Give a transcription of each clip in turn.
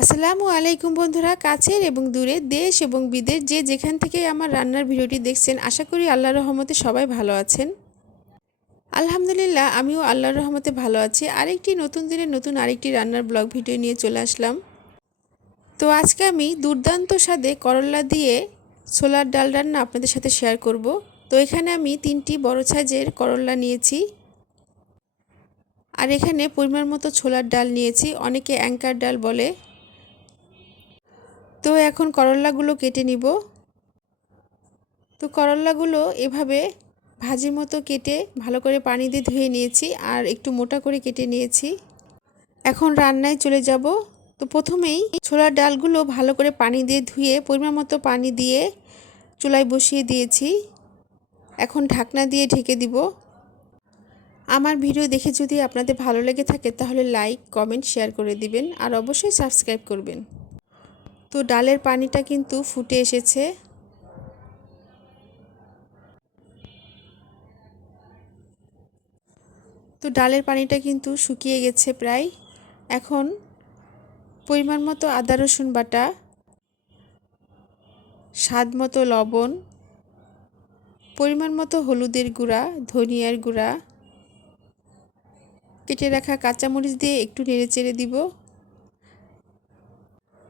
আসসালামু আলাইকুম বন্ধুরা, কাছের এবং দূরে, দেশ এবং বিদেশ যে যেখান থেকে আমার রান্নার ভিডিওটি দেখছেন, আশা করি আল্লাহর রহমতে সবাই ভালো আছেন। আলহামদুলিল্লাহ, আমিও আল্লাহর রহমতে ভালো আছি। আরেকটি নতুন দিনে নতুন আরেকটি রান্নার ব্লগ ভিডিও নিয়ে চলে আসলাম। তো আজকে আমি দুর্দান্ত স্বাদে করল্লা দিয়ে ছোলার ডাল রান্না আপনাদের সাথে শেয়ার করব। তো এখানে আমি 3টি বড় সাইজের করল্লা নিয়েছি, আর এখানে পরিমাণ মতো ছোলার ডাল নিয়েছি, অনেকে অ্যাঙ্কার ডাল বলে। তো এখন করল্লাগুলো কেটে নিব। তো করল্লাগুলো এভাবে ভাজির মতো কেটে ভালো করে পানি দিয়ে ধুয়ে নিয়েছি, আর একটু মোটা করে কেটে নিয়েছি। এখন রান্নায় চলে যাব। তো প্রথমেই ছোলার ডালগুলো ভালো করে পানি দিয়ে ধুয়ে পরিমাণ মতো পানি দিয়ে চুলায় বসিয়ে দিয়েছি। এখন ঢাকনা দিয়ে ঢেকে দিব। আমার ভিডিও দেখে যদি আপনাদের ভালো লেগে থাকে তাহলে লাইক, কমেন্ট, শেয়ার করে দিবেন, আর অবশ্যই সাবস্ক্রাইব করবেন। তো ডালের পানিটা কিন্তু ফুটে এসেছে। তো ডালের পানিটা কিন্তু শুকিয়ে গেছে প্রায়। এখন পরিমাণ মতো আদা রসুন বাটা, স্বাদ মতো লবণ, পরিমাণ মতো হলুদের গুঁড়া, ধনিয়ার গুঁড়া, কেটে রাখা কাঁচামরিচ দিয়ে একটু নেড়েচেড়ে দিব।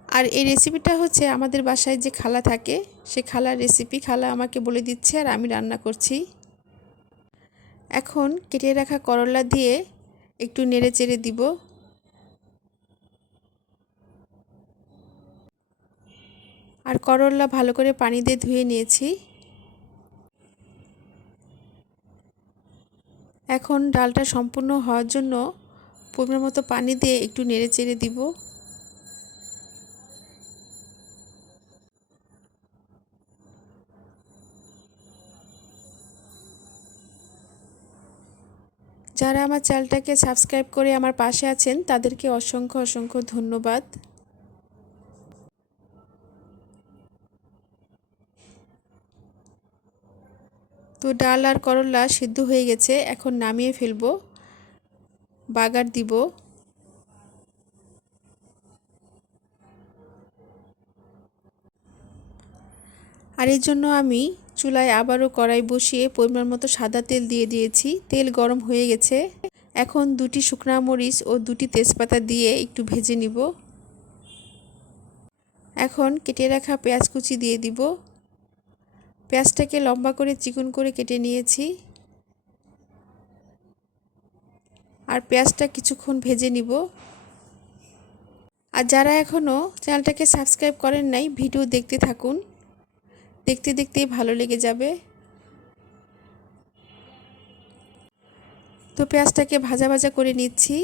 আর এই রেসিপিটা হচ্ছে আমাদের বাসায় যে খালা থাকে সে খালার রেসিপি। খালা আমাকে বলে দিচ্ছে আর আমি রান্না করছি। এখন কেটে রাখা করলা দিয়ে একটু নেড়েচেড়ে দিব। আর করলা ভালো করে পানি দিয়ে ধুয়ে নিয়েছি। এখন ডালটা সম্পূর্ণ হওয়ার জন্য পরিমাণ মতো পানি দিয়ে একটু নেড়েচেড়ে দিব। যারা আমার চ্যানেলটাকে সাবস্ক্রাইব করে আমার পাশে আছেন তাদেরকে অসংখ্য অসংখ্য ধন্যবাদ। তো ডাল আর করলা সিদ্ধ হয়ে গেছে, এখন নামিয়ে ফেলবো, বাগার দিব। আর এই জন্য আমি চুলায় আবারও কড়াই বসিয়ে পরিমাণ মতো সাদা তেল দিয়ে দিয়েছি। তেল গরম হয়ে গেছে। এখন 2টি শুকনা মরিচ ও 2টি তেজপাতা দিয়ে একটু ভেজে নিব। এখন কেটে রাখা পেঁয়াজ কুচি দিয়ে দিব। পেঁয়াজটাকে লম্বা করে চিকন করে কেটে নিয়েছি। আর পেঁয়াজটা কিছুক্ষণ ভেজে নিব। আর যারা এখনও চ্যানেলটাকে সাবস্ক্রাইব করেন নাই, ভিডিও দেখতে থাকুন, দেখতে দেখতেই ভালো লেগে যাবে। তো পেঁয়াজটাকে ভাজা ভাজা করে নিচ্ছি।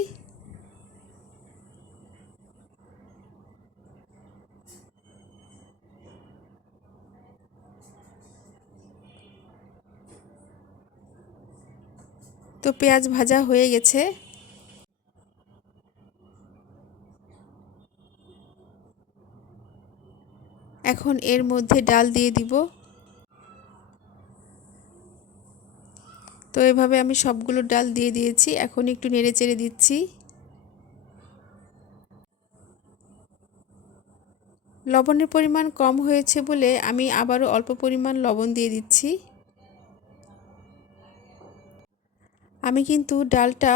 তো পেঁয়াজ ভাজা হয়ে গেছে। এখন এর মধ্যে ডাল দিয়ে দিব। তো এভাবে আমি সবগুলো ডাল দিয়ে দিয়েছি। এখন একটু নেড়েচেড়ে দিচ্ছি। লবণের পরিমাণ কম হয়েছে বলে আমি আবারও অল্প পরিমাণ লবণ দিয়ে দিচ্ছি। আমি কিন্তু ডালটা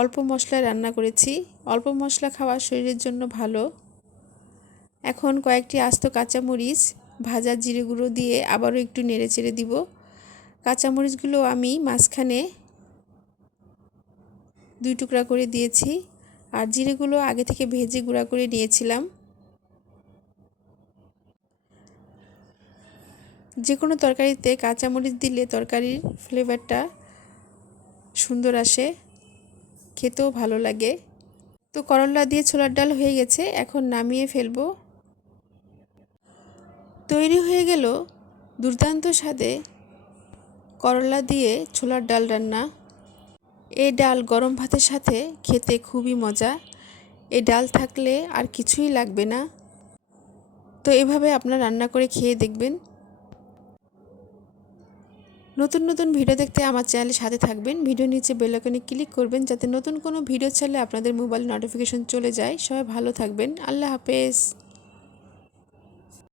অল্প মশলায় রান্না করেছি। অল্প মশলা খাওয়া শরীরের জন্য ভালো। এখন কয়েকটি আস্ত কাঁচামরিচ ভাজা জিরে গুঁড়ো দিয়ে আবারও একটু নেড়েচেড়ে দিব। কাঁচামরিচগুলো আমি মাঝখানে 2 টুকরা করে দিয়েছি। আর জিরেগুলো আগে থেকে ভেজে গুঁড়া করে নিয়েছিলাম। যে কোনো তরকারিতে কাঁচামরিচ দিলে তরকারির ফ্লেভারটা সুন্দর আসে, খেতেও ভালো লাগে। তো করলা দিয়ে ছোলার ডাল হয়ে গেছে, এখন নামিয়ে ফেলবো। তৈরি হয়ে গেল দুর্দান্ত স্বাদে করলা দিয়ে ছোলার ডাল রান্না। এই ডাল গরম ভাতের সাথে খেতে খুবই মজা। এই ডাল থাকলে আর কিছুই লাগবে না। তো এভাবে আপনারা রান্না করে খেয়ে দেখবেন। নতুন নতুন ভিডিও দেখতে আমার চ্যানেলের সাথে থাকবেন। ভিডিও নিচে বেল আইকনে ক্লিক করবেন যাতে নতুন কোনো ভিডিও ছাড়লে আপনাদের মোবাইলে নোটিফিকেশন চলে যায়। সবাই ভালো থাকবেন। আল্লাহ হাফেজ।